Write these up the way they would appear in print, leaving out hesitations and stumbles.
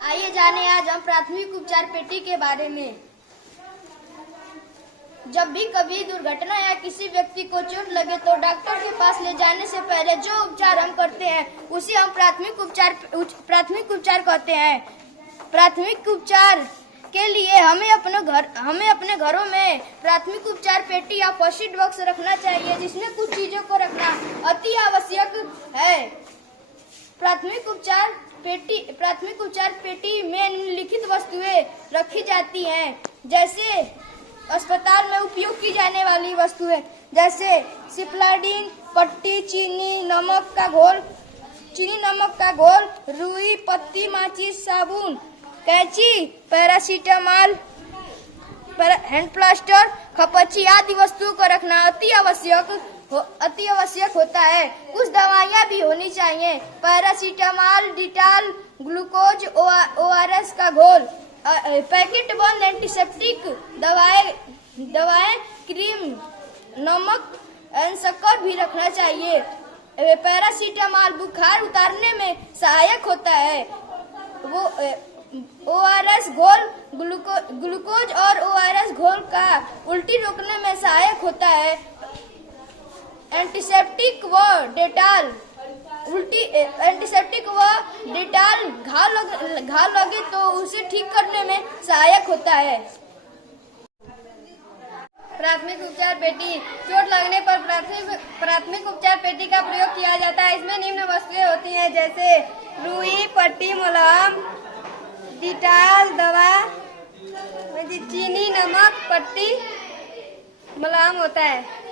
आइए जाने आज हम प्राथमिक उपचार पेटी के बारे में। जब भी कभी दुर्घटना या किसी व्यक्ति को चोट लगे तो डॉक्टर के पास ले जाने से पहले जो उपचार हम करते हैं उसे हम प्राथमिक उपचार कहते हैं। प्राथमिक उपचार के लिए हमें अपने घरों में प्राथमिक उपचार पेटी या फर्स्ट एड बॉक्स रखना चाहिए, जिसमें कुछ चीजों को रखना अति आवश्यक है। प्राथमिक उपचार पेटी में निम्नलिखित वस्तुएं रखी जाती हैं, जैसे अस्पताल में उपयोग की जाने वाली वस्तुएं जैसे सिप्लाडीन, पट्टी, चीनी नमक का घोल, रुई, पत्ती, माचिस, साबुन, कैंची, पैरासीटामोल, हैंड प्लास्टर, खपची आदि वस्तुओं को रखना अति आवश्यक होता है। कुछ दवाइयाँ भी होनी चाहिए, पैरासीटामोल, डिटॉल, ग्लूकोज, ORS का घोल, पैकेट बंद एंटीसेप्टिक दवाएं, क्रीम, नमक, शक्कर भी रखना चाहिए। पैरासीटामोल बुखार उतारने में सहायक होता है। वो ORS घोल ग्लूकोज और ORS घोल का उल्टी रोकने में सहायक होता है। एंटीसेप्टिक व डेटॉल घाव लगे तो उसे ठीक करने में सहायक होता है। प्राथमिक उपचार पेटी। चोट लगने पर प्राथमिक उपचार पेटी का प्रयोग किया जाता है। इसमें निम्न वस्तुएं होती हैं, जैसे रुई, पट्टी, मलहम, डिटॉल दवा, चीनी, नमक, पट्टी, मलहम होता है।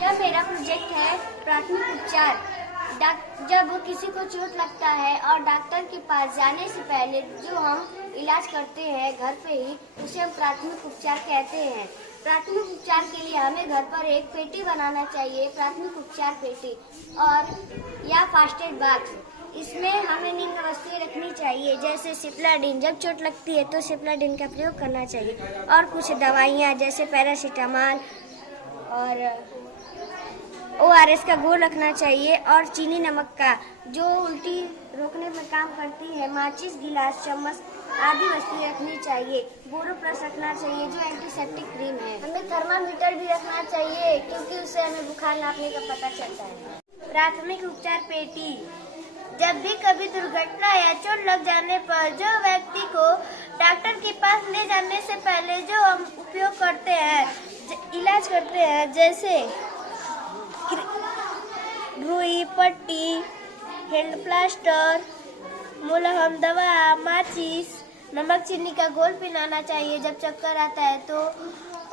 यह मेरा प्रोजेक्ट है प्राथमिक उपचार। जब किसी को चोट लगता है और डॉक्टर के पास जाने से पहले जो हम इलाज करते हैं घर पे ही, उसे हम प्राथमिक उपचार कहते हैं। प्राथमिक उपचार के लिए हमें घर पर एक पेटी बनाना चाहिए, प्राथमिक उपचार पेटी और या फर्स्ट एड बॉक्स। इसमें हमें निम्न वस्तुएं रखनी चाहिए, जैसे सिप्लाडीन। जब चोट लगती है तो सिप्लाडीन का प्रयोग करना चाहिए, और कुछ दवाइयाँ जैसे पैरासीटामोल और ORS का घोल रखना चाहिए, और चीनी नमक का जो उल्टी रोकने में काम करती है, माचिस, गिलास, चम्मच आदि वस्तुएं रखनी चाहिए। बोरोप्लस रखना चाहिए जो एंटीसेप्टिक क्रीम है। हमें थर्मामीटर भी रखना चाहिए, क्योंकि उससे हमें बुखार नापने का पता चलता है। प्राथमिक उपचार पेटी। जब भी कभी दुर्घटना या चोट लग जाने पर जो व्यक्ति को डॉक्टर के पास ले जाने से पहले जो हम उपयोग करते हैं, इलाज करते हैं, जैसे रुई, पट्टी, हैंड प्लास्टर, मलहम, दवा, माचिस, नमक, चीनी का घोल पिलाना चाहिए जब चक्कर आता है तो,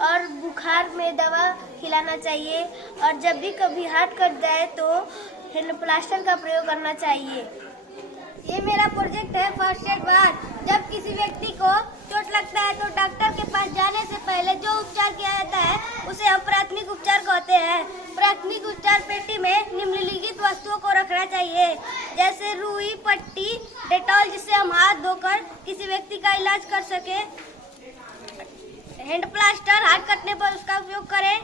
और बुखार में दवा खिलाना चाहिए, और जब भी कभी हाथ कट जाए तो हैंड प्लास्टर का प्रयोग करना चाहिए। ये मेरा प्रोजेक्ट है फर्स्ट एड बॉक्स। जब किसी व्यक्ति को चोट लगता है तो डॉक्टर के पास जाने से पहले जो उपचार किया जाता है उसे हम प्राथमिक उपचार कहते हैं। प्राथमिक उपचार पेटी में निम्नलिखित वस्तुओं को रखना चाहिए, जैसे रुई, पट्टी, डेटॉल जिससे हम हाथ धोकर किसी व्यक्ति का इलाज कर सके, हैंड प्लास्टर हाथ कटने पर उसका उपयोग करें,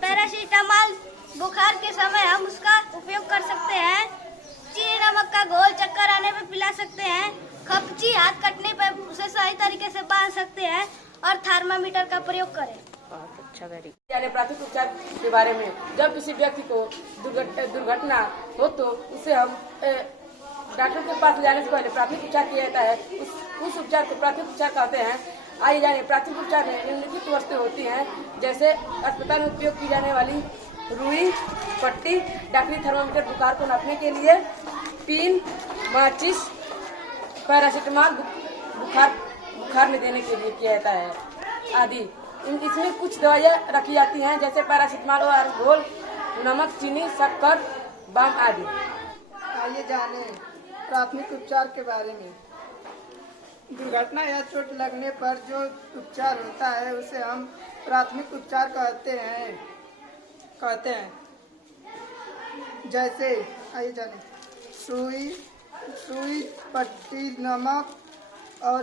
पैरासीटामोल बुखार के समय हम उसका उपयोग कर सकते हैं, चीनी नमक का घोल चक्कर आने पर पिला सकते हैं, खपची हाथ कटने पर उसे सही तरीके से बांध सकते हैं, और थर्मामीटर का प्रयोग करें। अच्छा, वेरी गुड। प्राथमिक उपचार के बारे में, जब किसी व्यक्ति को दुर्घटना हो तो उसे हम डॉक्टर के पास ले जाने से पहले प्राथमिक उपचार किया जाता है। उस उपचार को प्राथमिक उपचार कहते हैं। आइए जाने प्राथमिक उपचार में निम्नलिखित वस्तुएं होती हैं, जैसे अस्पताल में उपयोग की जाने वाली रुई, पट्टी, डॉक्टरी थर्मामीटर बुखार को नापने के लिए, पिन, माचिस, पैरासीटामोल बुखार में देने के लिए किया जाता है आदि। इसमें कुछ दवाइयाँ रखी जाती हैं, जैसे पैरासीटामोल और घोल, नमक, चीनी, शक्कर, बाम आदि। आइए जाने प्राथमिक उपचार के बारे में। दुर्घटना या चोट लगने पर जो उपचार होता है उसे हम प्राथमिक उपचार कहते हैं। जैसे आइए जाने सुई, पट्टी, नमक, और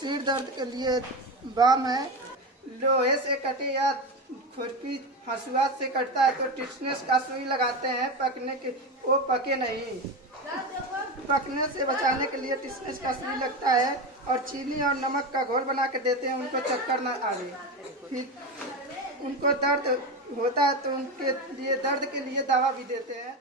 सिर दर्द के लिए बाम है। लोहे से कटे या खुरपी हंसुआ से कटता है तो टिटनेस का सुई लगाते हैं, वो पके नहीं। पकने से बचाने के लिए टिसमिस का सुई लगता है और चीनी और नमक का घोल बना के देते हैं, उनको चक्कर न आवे। फिर उनको दर्द होता है तो उनके लिए दर्द के लिए दवा भी देते हैं।